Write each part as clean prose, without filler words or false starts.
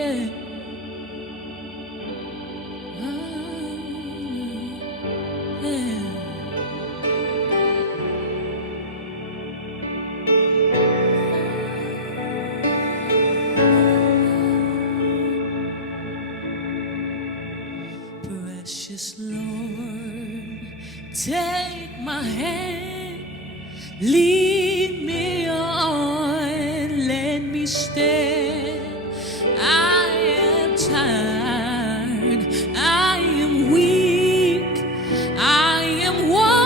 yeah. Yeah. Precious Lord, take my hand, lead me on, let me stand. I am tired, I am weak, I am worn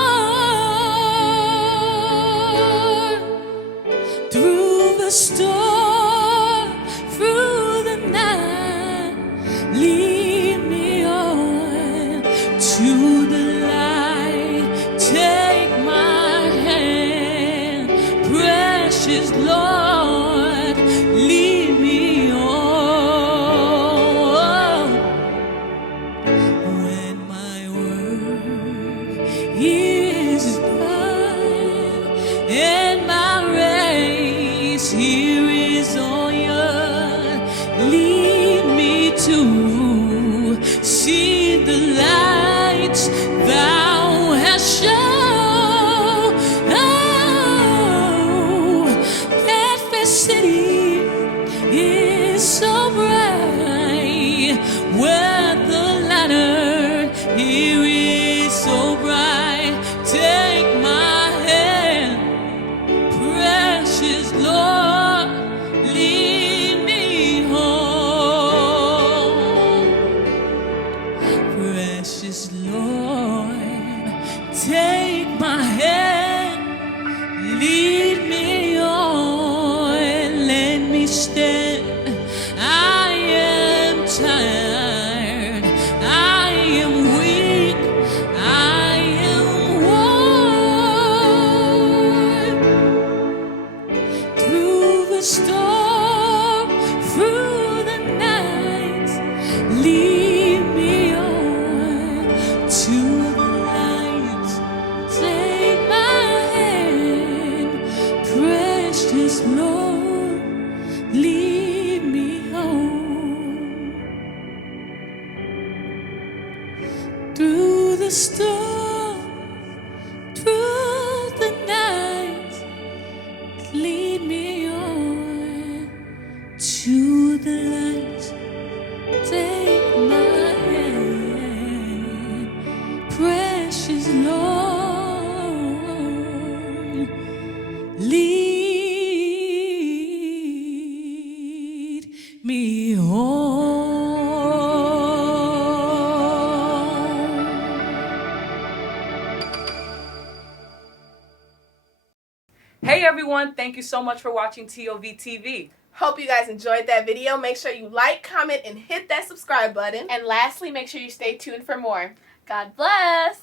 through the storm, through the night. Lead me on to the light. Take my hand, precious Lord, lead me on. When my work is done and my race here is all yours, lead me to see the lights thou hast shown. Oh, that fair city is so bright, where the ladder here is so bright. Take my hand, precious Lord, lead me home. Precious Lord, take my hand, lead me on, let me stand. I am tired, I am weak, I am worn through the storm, through the night. Lead me on to the light. Take my hand, precious Lord, lead me home. Through the storm, through the night, lead me on to the light. Take my hand, precious Lord, lead me home. Hey everyone, thank you so much for watching SOV TV. Hope you guys enjoyed that video. Make sure you like, comment, and hit that subscribe button. And lastly, make sure you stay tuned for more. God bless!